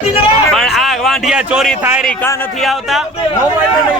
પણ આ વાંઢિયા ચોરી થાય રહી કા નથી આવતા? મોબાઈલ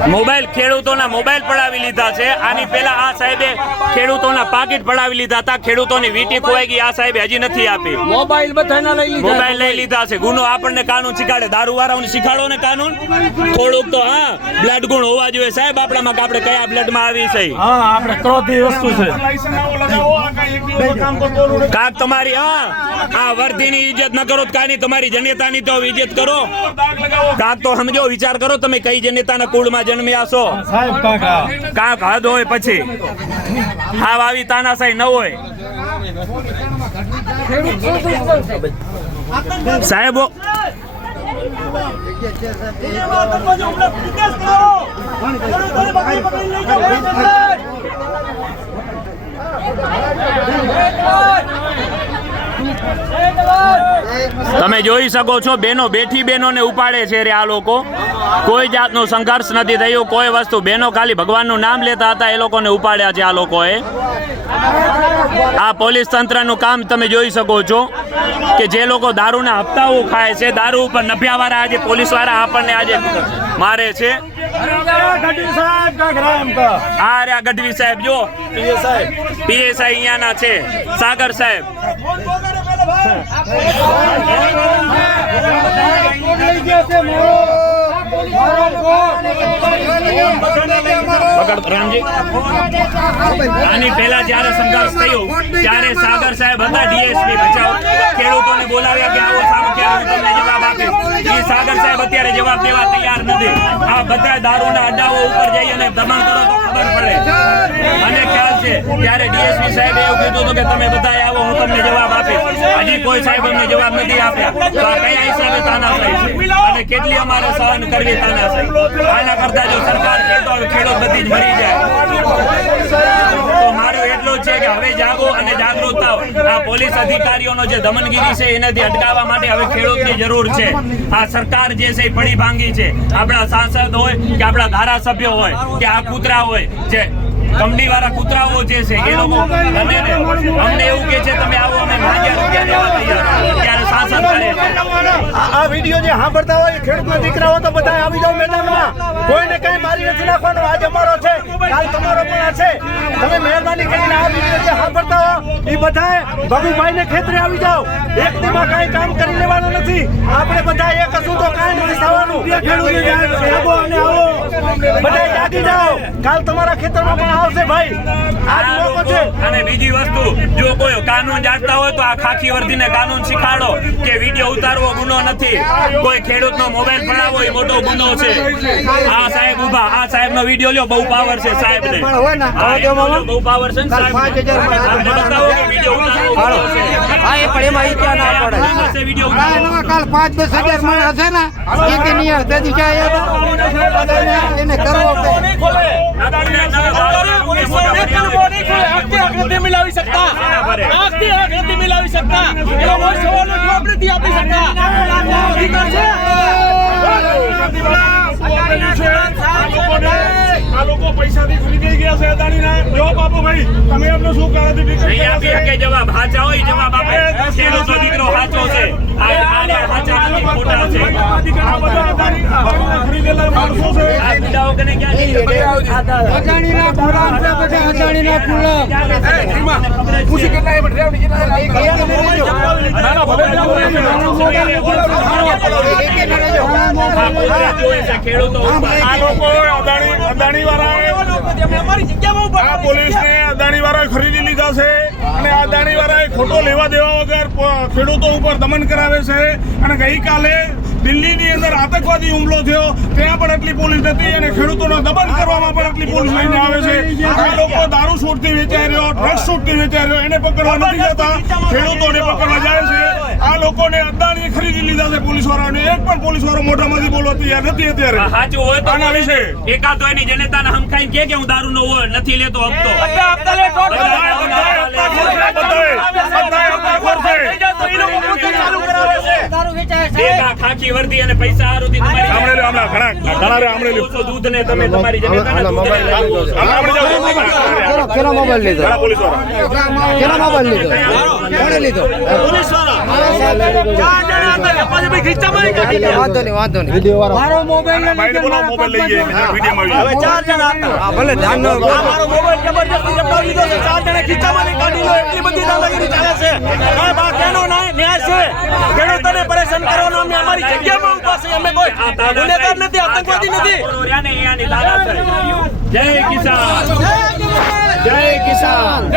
ખેડૂતોના મોબાઈલ પડાવી લીધા છે. આની પહેલા આ સાહેબે ખેડૂતોના પાકીટ પડાવી લીધા હતા. ખેડૂતોની વીટી ખોવાઈ ગઈ. આ સાહેબે હજી નથી આપી. મોબાઈલ બધાના લઈ લીધા મોબાઈલ લઈ લીધા છે. ગુનો આપણને કાનૂન શીખાડે. દારૂવાળાઓને શીખાડો ને કાનૂન. થોડુંક તો હા બ્લડ ગુણ હોવા જોઈએ. સાહેબ આપણામાં કે આપણે કયા બ્લડમાં આવી છે? હા આપણે ક્રોધી વસ્તુ છે. કાક તમારી હા આ વર્ધીની ઇજ્જત ન કરો તો કાની તમારી જનેતાની તો ઇજ્જત કરો. કાક તો સમજો વિચાર કરો. તમે કઈ જનેતાના કુળમાં જન્મ્યા છો સાહેબ કાકા. હદ હોય પછી. હાવ આવી તાનાશાહી ન હોય. સાહેબો તમે જોઈ શકો છો, બેનો બેઠી બેનોને ઉપાડે છે રે આ લોકો. કોઈ જાતનો સંઘર્ષ નથી થયું, કોઈ વસ્તુ. બેનો ખાલી ભગવાનનું નામ લેતા હતા, એ લોકોને ઉપાડ્યા છે આ લોકોએ. આ પોલીસ તંત્રનું કામ તમે જોઈ શકો છો, કે જે લોકો દારૂના હપ્તાઓ ખાય છે, દારૂ ઉપર નફ્યાવાળા આજે, પોલીસવાળા આપણને આજે મારે છે. આ રહ્યા ગઢવી સાહેબ, જો. પીએસઆઈ અહીંયાના છે, સાગર સાહેબ. લઈ ગયા છે મારો મારો પકડ રામજી. આની પહેલા જ્યારે સંઘર્ષ થયો, ત્યારે સાગર સાહેબ હતા ડીએસપી. બચાવ ખેડૂતોને બોલાવ્યા કે આવો સામે ક્યારે હું તમને જવાબ આપીશ એ સાગર સાહેબ અત્યારે જવાબ દેવા તૈયાર નથી. આ બધા દારૂના અડ્ડાઓ ઉપર જઈ અને દમણ કરો તો ખબર પડે. અને ખ્યાલ છે, ત્યારે ડીએસપી સાહેબ એવું કીધું હતું કે તમે બધા આવો, હું તમને જવાબ આપીશ. હજી કોઈ સાહેબ અમને જવાબ નથી આપ્યા. તો આ કયા હિસાબે તાના છે અને કેટલી અમારે સહન કરવી તાનાશાહી આના કરતા જો સરકાર કહેતો હોય, ખેડૂત બધી જ મરી જાય. તો મારું એટલું છે કે હવે જાગો અને જાગૃત થાવ આ પોલીસ અધિકારીઓનો જે દમનગીરી છે, એનાથી અટકાવવા માટે હવે ખેડૂતની જરૂર છે. આ સરકાર જે છે એ પડી ભાંગી છે. આપણા સાંસદ હોય કે આપણા ધારાસભ્યો હોય કે આ કૂતરા હોય, જે કંપની વાળા કૂતરાઓ જે છે, એ લોકો ગમે અમને એવું કે છે, તમે આવો, અમે માંગ્યા રૂપિયા દેવા તૈયાર ત્યારે શાસન કરે આ વીડિયો જે સાંભળતા હોય ખેડૂતના દીકરાઓ તો બધા આવી જાવ મેદાનમાં. કોઈને કઈ મારી નથી નાખવાનો. આજ અમારો છે, કાલ તમારો પણ છે. તમે મહેરબાની કરીને આ વીડિયો જે સાંભળતા હો એ બધાએ ભગુભાઈ ને ખેતરે આવી જાવ એક દીમાં કઈ કામ કરી લેવાનું નથી. આપણે બધા એક હશું તો કાંઈ નથી થવાનું. ખેડૂતને અને આવો. બધા જાગી જાઓ. કાલ તમારા ખેતરમાં પણ આવશે ભાઈ. આજ મોકો છે. અને બીજી વસ્તુ જો કોઈ કાનૂન જાણતા હોય તો આ ખાખી વર્દીને કાનૂન શીખાડો કે વીડિયો ઉતારવો ગુનો નથી. કોઈ ખેડૂતનો મોબાઈલ પડાવવો એ મોટો ગુનો છે. આ સાહેબ ઊભા આ સાહેબનો વીડિયો લ્યો. બહુ પાવર છે સાહેબને. હા, બહુ પાવર છે ને બતાવો કે વીડિયો ઉતારવો ગુનો છે. હા એ પણ એમાં ઈ ક્યાં ના પડે. વીડિયો ઉતારવો. કાલ પાંચ દસ હજાર માણસ હશે ને એક એ અડધે દિશા એને કરવો. મિલાવી શકતા. આખથી મિલાવી શકતા. એનો કોઈ સવાલનો જવાબ નથી આપી શકતા. અધિકાર છે. આ લોકો પૈસાથી ખરીદી ગયા છે અદાણીના જવાબ આપો ભાઈ તમે એમને શું કારણથી નહીં આપી શકે જવાબ હાચા હોય જવાબ આપે ખેડૂતો દીકરો હાચો છે આ આ હાચા નથી ખોટા છે આ બધા અદાણી ખરીદેલા માણસો છે આ ગુંડાઓ કને ક્યાં અદાણીના ગુલામ છે બધા અદાણીના ગુલામ પૂછી કેટલા નાના ભલે ખેડૂતો ઉપર. અદાણી વાળાએ ખરીદી લીધા છે અને આ અદાણી વાળાએ ખોટો લેવા દેવા વગર ખેડૂતો ઉપર દમન કરાવે છે. અને ગઈકાલે દિલ્હીની અંદર આતંકવાદી હુમલો થયો. ત્યાં પણ એટલી પોલીસ નથી અને ખેડૂતોનો દમન કરવામાં પણ એટલી પોલીસ લઈને આવે છે. આ લોકો દારૂ છૂટથી વેચાઈ રહ્યો ડ્રગ્સ છૂટથી વેચાઈ રહ્યો. એને પકડવા નથી જતા. ખેડૂતોને પકડવા જાય છે. લોકોને અદાણીએ ખરીદી લીધા છે પોલીસ વાળાને એક પણ પોલીસ વાળો મોઢામાંથી બોલવા તૈયાર નથી અત્યારે સાચું હોય તો આના વિશે એકાદ હોયની જનતાને હમખાઈ કે કે હું દારૂ નો નથી લેતો હપ્તો દૂધ ને તમે તમારી પોલીસવાળા વાંધો નહીં વાંધો નહીં મારો મોબાઈલ લઈ હા ભલે ધ્યાન ખીચામાં કાઢી લો એટલી બધી દાદાગીરી ચાલે અમારી જગ્યામાં ઊભા નથી જય કિસાન જય કિસાન.